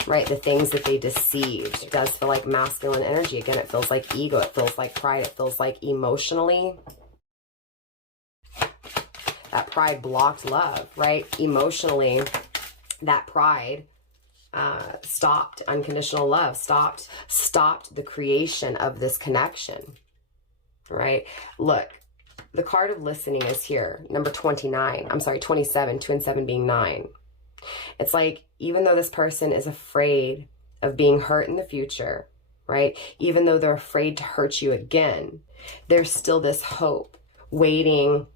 right? The things that they deceived. It does feel like masculine energy. Again, it feels like ego. It feels like pride. It feels like emotionally, that pride blocked love, right? Emotionally, that pride stopped unconditional love, stopped the creation of this connection, right? Look, the card of listening is here. Number 29. I'm sorry, 27. 2 and 7 being 9. It's like, even though this person is afraid of being hurt in the future, right? Even though they're afraid to hurt you again, there's still this hope waiting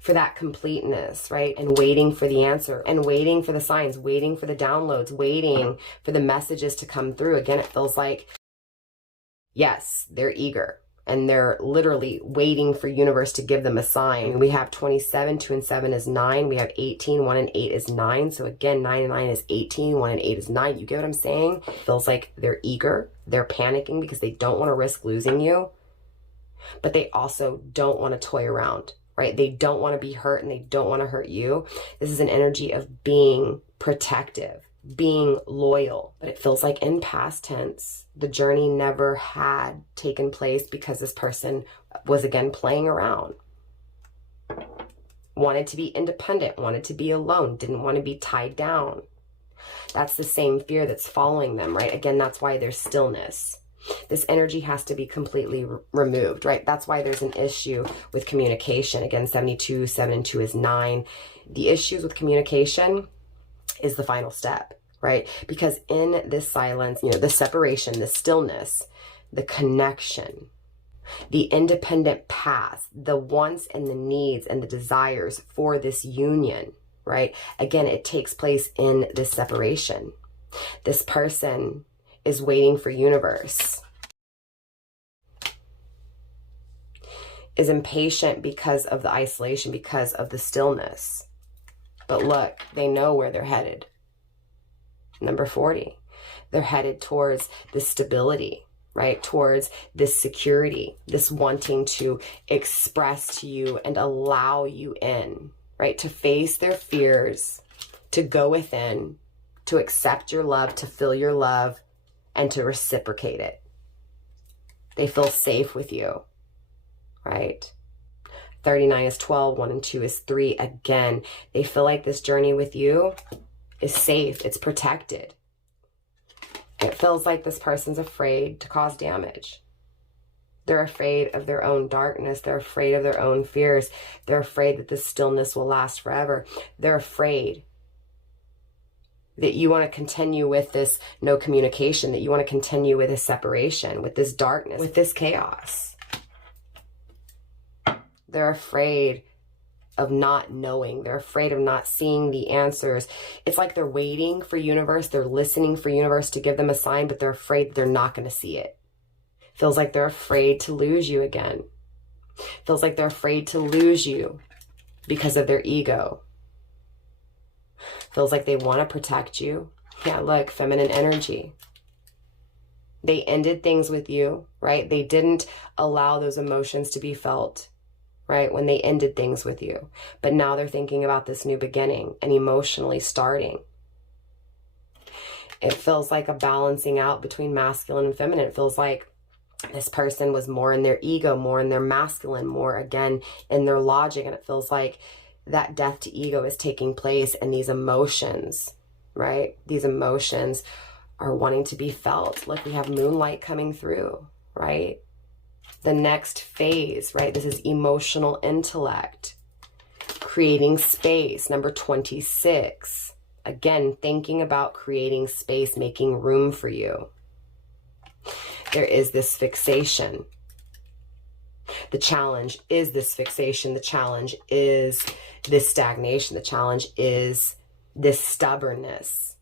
for that completeness, right? And waiting for the answer and waiting for the signs, waiting for the downloads, waiting for the messages to come through. Again, it feels like, yes, they're eager. And they're literally waiting for universe to give them a sign. We have 27, 2 and 7 is 9. We have 18, 1 and 8 is 9. So again, 9 and 9 is 18, 1 and 8 is 9. You get what I'm saying? It feels like they're eager. They're panicking because they don't want to risk losing you. But they also don't want to toy around, right? They don't want to be hurt and they don't want to hurt you. This is an energy of being protective, being loyal. But it feels like in past tense, the journey never had taken place because this person was again playing around. Wanted to be independent, wanted to be alone, didn't want to be tied down. That's the same fear that's following them, right? Again, that's why there's stillness. This energy has to be completely removed, right? That's why there's an issue with communication. Again, 72, 7 and 2 is 9. The issues with communication is the final step, right? Because in this silence, you know, the separation, the stillness, the connection, the independent path, the wants and the needs and the desires for this union, right? Again, it takes place in this separation. This person is waiting for universe, is impatient because of the isolation, because of the stillness. But look, they know where they're headed. Number 40, they're headed towards this stability, right? Towards this security, this wanting to express to you and allow you in, right? To face their fears, to go within, to accept your love, to feel your love, and to reciprocate it. They feel safe with you, right? 39 is 12, 1 and 2 is 3. Again, they feel like this journey with you is safe, it's protected. It feels like this person's afraid to cause damage. They're afraid of their own darkness. They're afraid of their own fears. They're afraid that this stillness will last forever. They're afraid that you want to continue with this no communication, that you want to continue with this separation, with this darkness, with this chaos. They're afraid of not knowing. They're afraid of not seeing the answers. It's like they're waiting for universe. They're listening for universe to give them a sign, but they're afraid they're not going to see it. Feels like they're afraid to lose you again. Feels like they're afraid to lose you because of their ego. Feels like they want to protect you. Yeah, look, feminine energy. They ended things with you, right? They didn't allow those emotions to be felt, right? When they ended things with you. But now they're thinking about this new beginning and emotionally starting. It feels like a balancing out between masculine and feminine. It feels like this person was more in their ego, more in their masculine, more again in their logic. And it feels like that death to ego is taking place, and these emotions, right? These emotions are wanting to be felt. Look, we have moonlight coming through, right? The next phase, right? This is emotional intellect, creating space. Number 26, again, thinking about creating space, making room for you. There is this fixation. The challenge is this fixation. The challenge is this stagnation. The challenge is this stubbornness.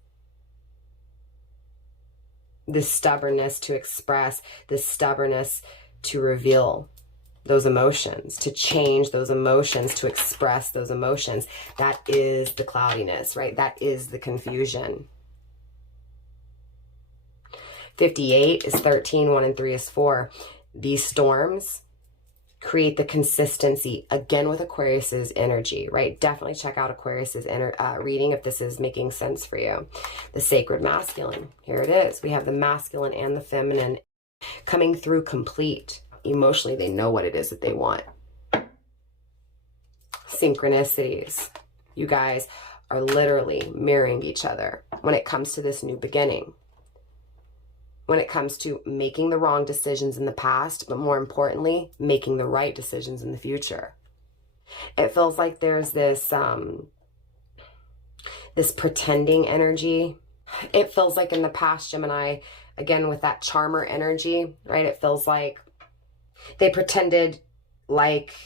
This stubbornness to express, this stubbornness to reveal those emotions, to change those emotions, to express those emotions. That is the cloudiness, right? That is the confusion. 58 is 13, 1 and 3 is 4. These storms create the consistency, again with Aquarius's energy, right? Definitely check out Aquarius's reading if this is making sense for you. The sacred masculine, here it is. We have the masculine and the feminine coming through complete. Emotionally, they know what it is that they want. Synchronicities. You guys are literally mirroring each other when it comes to this new beginning. When it comes to making the wrong decisions in the past, but more importantly, making the right decisions in the future. It feels like there's this, this pretending energy. It feels like in the past, Gemini, again, with that charmer energy, right? It feels like they pretended like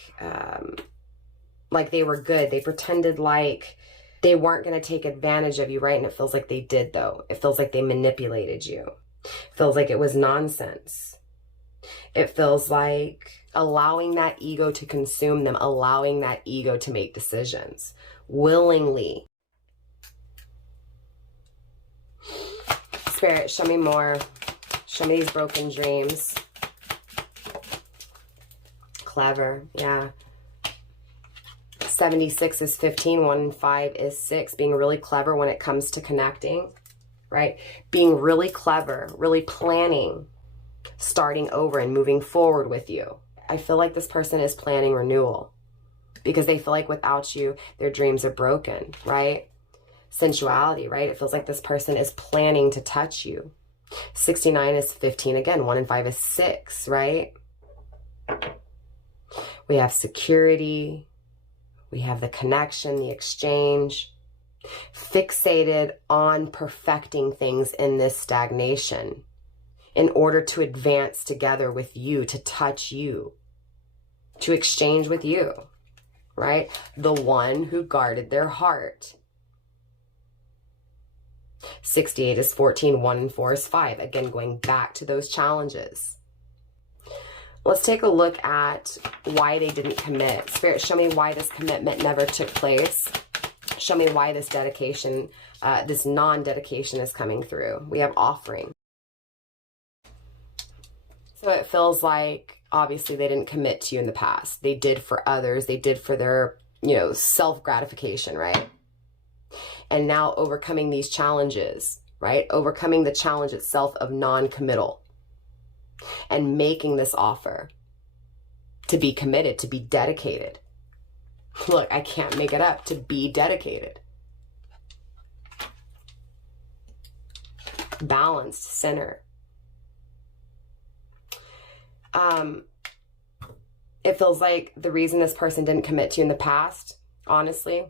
they were good. They pretended like they weren't going to take advantage of you, right? And it feels like they did, though. It feels like they manipulated you. Feels like it was nonsense. It feels like allowing that ego to consume them, allowing that ego to make decisions willingly. Spirit, show me more. Show me these broken dreams. Clever, yeah. 76 is 15, 1 and 5 is 6. Being really clever when it comes to connecting. Right? Being really clever, really planning, starting over and moving forward with you. I feel like this person is planning renewal because they feel like without you, their dreams are broken, right? Sensuality, right? It feels like this person is planning to touch you. 69 is 15 again. 1 and 5 is 6, right? We have security. We have the connection, the exchange. Fixated on perfecting things in this stagnation in order to advance together with you, to touch you, to exchange with you, right? The one who guarded their heart. 68 is 14, 1 and 4 is 5. Again, going back to those challenges. Let's take a look at why they didn't commit. Spirit, show me why this commitment never took place. Show me why this dedication, this non-dedication is coming through. We have offering. So it feels like, obviously, they didn't commit to you in the past. They did for others. They did for their, self-gratification, right? And now overcoming these challenges, right? Overcoming the challenge itself of non-committal and making this offer to be committed, to be dedicated. Look, I can't make it up, to be dedicated. Balanced, center. It feels like the reason this person didn't commit to you in the past, honestly,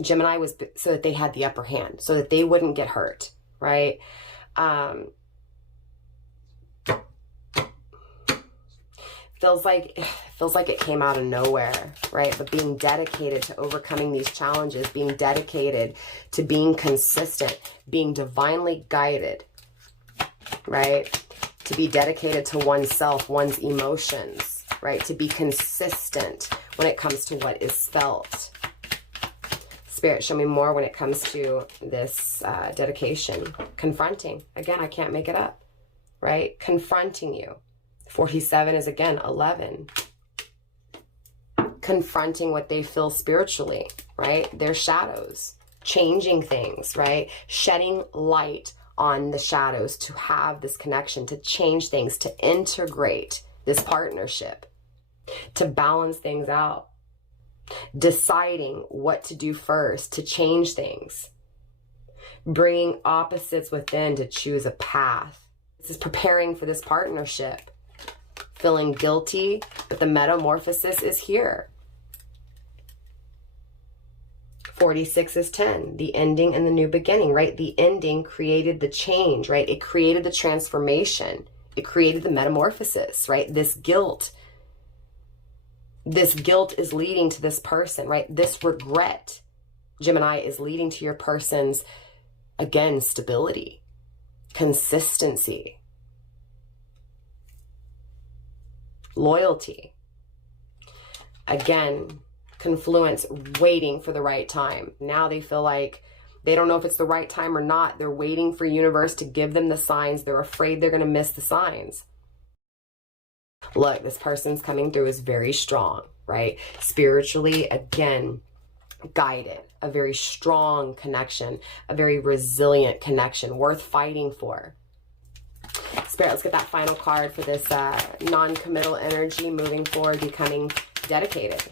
Gemini, was so that they had the upper hand, so that they wouldn't get hurt, right? Feels like it came out of nowhere, right? But being dedicated to overcoming these challenges, being dedicated to being consistent, being divinely guided, right? To be dedicated to oneself, one's emotions, right? To be consistent when it comes to what is felt. Spirit, show me more when it comes to this dedication. Confronting. Again, I can't make it up, right? Confronting you. 47 is, again, 11. Confronting what they feel spiritually, right? Their shadows. Changing things, right? Shedding light on the shadows to have this connection, to change things, to integrate this partnership, to balance things out. Deciding what to do first, to change things. Bringing opposites within to choose a path. This is preparing for this partnership. Feeling guilty, but the metamorphosis is here. 46 is 10, the ending and the new beginning, right? The ending created the change, right? It created the transformation. It created the metamorphosis, right? This guilt is leading to this person, right? This regret, Gemini, is leading to your person's, again, stability, consistency, loyalty. Again, confluence, waiting for the right time. Now they feel like they don't know if it's the right time or not. They're waiting for universe to give them the signs. They're afraid they're going to miss the signs. Look, this person's coming through is very strong, right? Spiritually, again, guided. A very strong connection. A very resilient connection. Worth fighting for. Spirit, let's get that final card for this non-committal energy moving forward, becoming dedicated,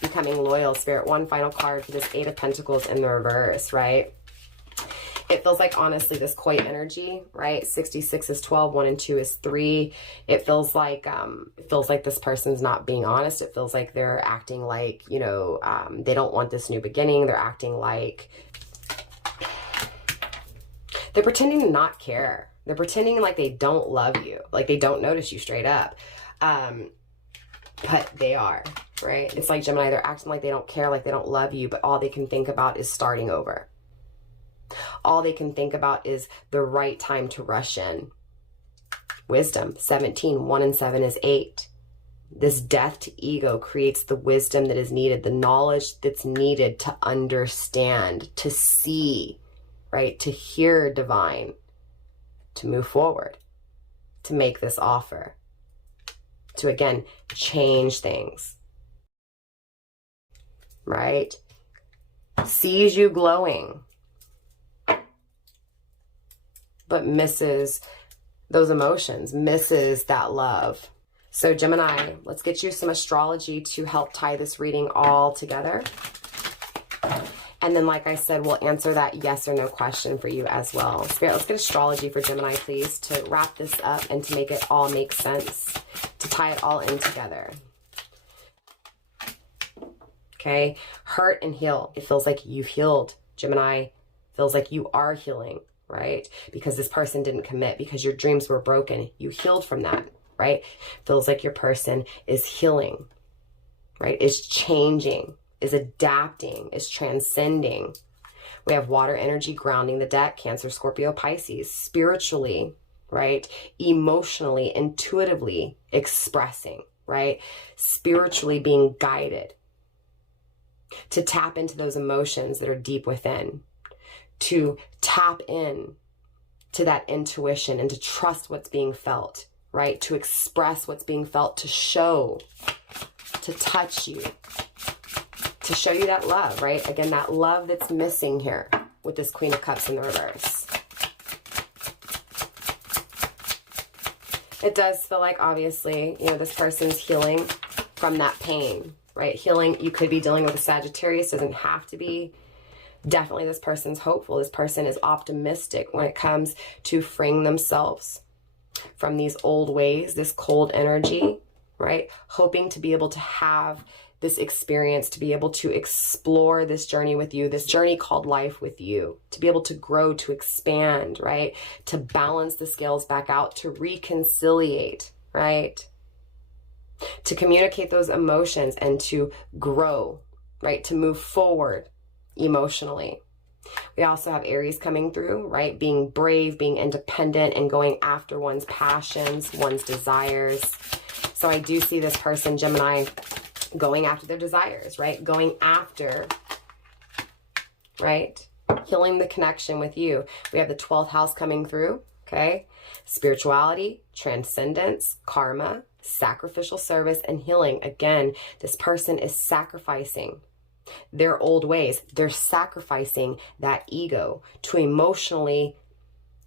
becoming loyal. Spirit, one final card for this 8 of Pentacles in the reverse, right? It feels like, honestly, this koi energy, right? 66 is 12, 1 and 2 is 3. It feels like this person's not being honest. It feels like they're acting like, they don't want this new beginning. They're acting like they're pretending to not care. They're pretending like they don't love you, like they don't notice you straight up. But they are, right? It's like Gemini, they're acting like they don't care, like they don't love you, but all they can think about is starting over. All they can think about is the right time to rush in. Wisdom, 17, 1 and 7 is 8. This death to ego creates the wisdom that is needed, the knowledge that's needed to understand, to see, right? To hear divine. To move forward, to make this offer, to, again, change things, right? Sees you glowing, but misses those emotions, misses that love. So Gemini, let's get you some astrology to help tie this reading all together. And then, like I said, we'll answer that yes or no question for you as well. Spirit, let's get astrology for Gemini, please, to wrap this up and to make it all make sense, to tie it all in together. Okay, hurt and heal. It feels like you've healed, Gemini. Feels like you are healing, right? Because this person didn't commit, because your dreams were broken. You healed from that, right? Feels like your person is healing, right? Is changing, is adapting, is transcending. We have water energy grounding the deck, Cancer, Scorpio, Pisces. Spiritually, right? Emotionally, intuitively expressing, right? Spiritually being guided to tap into those emotions that are deep within, to tap in to that intuition and to trust what's being felt, right? To express what's being felt, to show, to touch you, to show you that love, right? Again, that love that's missing here with this Queen of Cups in the reverse. It does feel like, obviously, you know, this person's healing from that pain, right? Healing, you could be dealing with a Sagittarius, doesn't have to be. Definitely this person's hopeful. This person is optimistic when it comes to freeing themselves from these old ways, this cold energy, right? Hoping to be able to have this experience, to be able to explore this journey with you, this journey called life with you, to be able to grow, to expand, right? To balance the scales back out, to reconciliate, right? To communicate those emotions and to grow, right? To move forward emotionally. We also have Aries coming through, right? Being brave, being independent, and going after one's passions, one's desires. So I do see this person, Gemini, going after their desires, right? Going after, right? Healing the connection with you. We have the 12th house coming through, okay? Spirituality, transcendence, karma, sacrificial service, and healing. Again, this person is sacrificing their old ways. They're sacrificing that ego to emotionally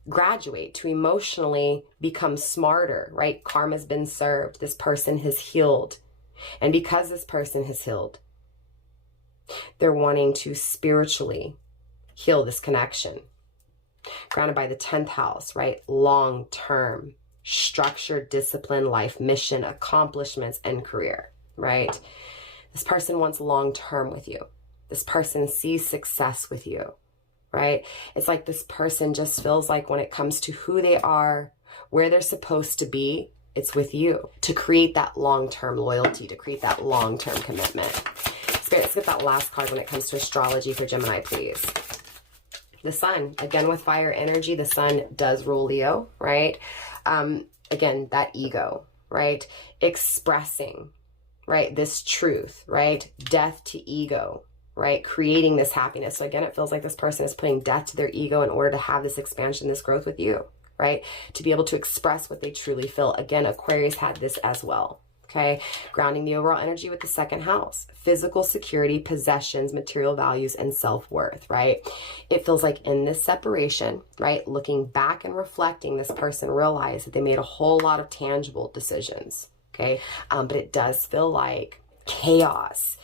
graduate, to emotionally become smarter, right? Karma's been served. This person has healed. And because this person has healed, they're wanting to spiritually heal this connection. Grounded by the 10th house, right? Long-term, structured, discipline, life mission, accomplishments, and career, right? This person wants long-term with you. This person sees success with you, right? It's like this person just feels like when it comes to who they are, where they're supposed to be, it's with you, to create that long-term loyalty, to create that long-term commitment. Spirit, let's get that last card when it comes to astrology for Gemini, please. The sun, again with fire energy, the sun does rule Leo, right? Again, that ego, right? Expressing, right? This truth, right? Death to ego, right? Creating this happiness. So again, it feels like this person is putting death to their ego in order to have this expansion, this growth with you, right? To be able to express what they truly feel. Again, Aquarius had this as well. Okay, grounding the overall energy with the 2nd house, physical security, possessions, material values, and self-worth, right? It feels like in this separation, right, looking back and reflecting, this person realized that they made a whole lot of tangible decisions, okay? But it does feel like chaos.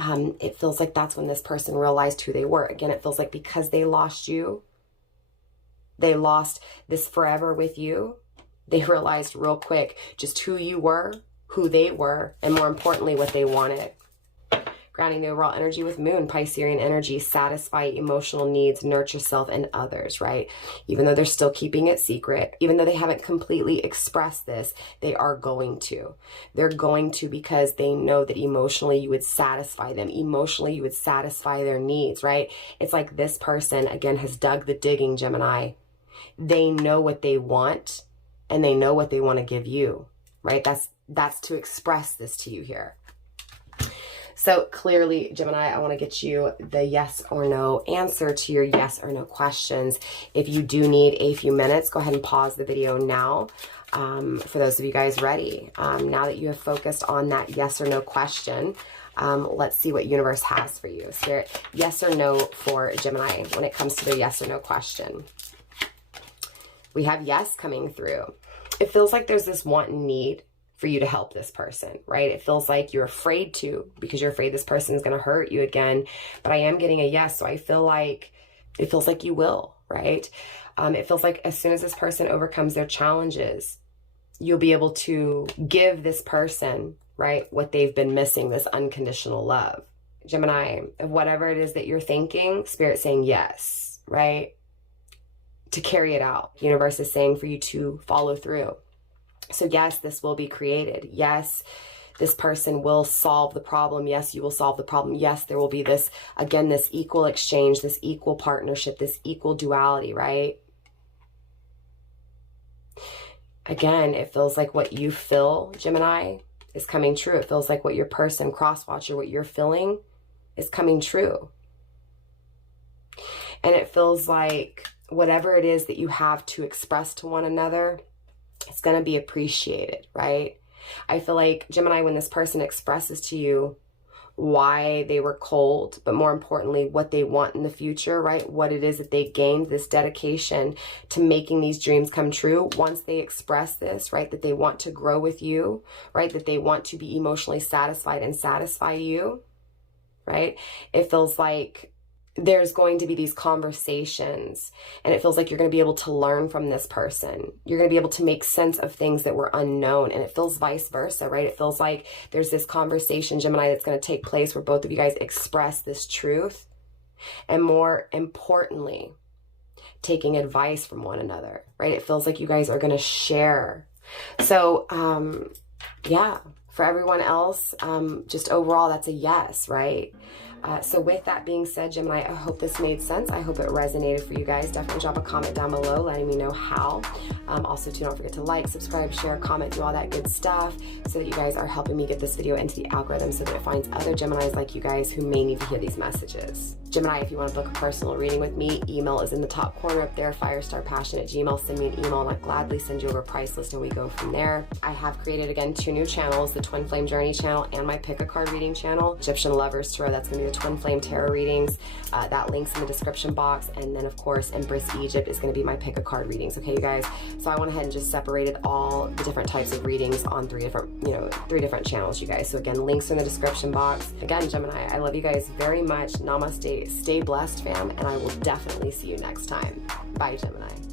It feels like that's when this person realized who they were. Again, it feels like because they lost you, they lost this forever with you, they realized real quick just who you were, who they were, and more importantly, what they wanted. Grounding the overall energy with moon, Piscean energy, satisfy emotional needs, nurture self and others, right? Even though they're still keeping it secret, even though they haven't completely expressed this, they are going to. They're going to because they know that emotionally you would satisfy them. Emotionally you would satisfy their needs, right? It's like this person, again, has dug the digging, Gemini. They know what they want and they know what they want to give you, right? That's to express this to you here. So clearly, Gemini, I want to get you the yes or no answer to your yes or no questions. If you do need a few minutes, go ahead and pause the video now. For those of you guys ready, now that you have focused on that yes or no question, let's see what universe has for you. Spirit, yes or no for Gemini when it comes to the yes or no question. We have yes coming through. It feels like there's this want and need for you to help this person, right? It feels like you're afraid to, because you're afraid this person is going to hurt you again. But I am getting a yes. So I feel like it feels like you will, right? It feels like as soon as this person overcomes their challenges, you'll be able to give this person, right, what they've been missing, this unconditional love. Gemini, whatever it is that you're thinking, Spirit saying yes, right? To carry it out. Universe is saying for you to follow through. So yes, this will be created. Yes, this person will solve the problem. Yes, you will solve the problem. Yes, there will be this, again, this equal exchange, this equal partnership, this equal duality, right? Again, it feels like what you feel, Gemini, is coming true. It feels like what your person, cross-watcher, what you're feeling is coming true. And it feels like whatever it is that you have to express to one another, it's going to be appreciated, right? I feel like, Gemini, when this person expresses to you why they were cold, but more importantly, what they want in the future, right? What it is that they gained, this dedication to making these dreams come true. Once they express this, right, that they want to grow with you, right, that they want to be emotionally satisfied and satisfy you, right? It feels like there's going to be these conversations, and it feels like you're going to be able to learn from this person. You're going to be able to make sense of things that were unknown, and it feels vice versa, right? It feels like there's this conversation, Gemini, that's going to take place where both of you guys express this truth, and more importantly, taking advice from one another, right? It feels like you guys are going to share. So, yeah, for everyone else, just overall, that's a yes, right? So with that being said, Gemini, I hope this made sense. I hope it resonated for you guys. Definitely drop a comment down below letting me know how. Also, too, don't forget to like, subscribe, share, comment, do all that good stuff so that you guys are helping me get this video into the algorithm so that it finds other Geminis like you guys who may need to hear these messages. Gemini, if you want to book a personal reading with me, email is in the top corner up there, firestarpassion@gmail. Send me an email and I'll gladly send you over a price list and we go from there. I have created, again, 2 new channels, the Twin Flame Journey channel and my Pick a Card reading channel. Egyptian Lovers Tarot, that's going to be the Twin Flame Tarot readings. That link's in the description box. And then, of course, Embrace Egypt is going to be my Pick a Card readings. Okay, you guys? So I went ahead and just separated all the different types of readings on 3 different channels, you guys. So again, links in the description box. Again, Gemini, I love you guys very much. Namaste. Stay blessed, fam. And I will definitely see you next time. Bye, Gemini.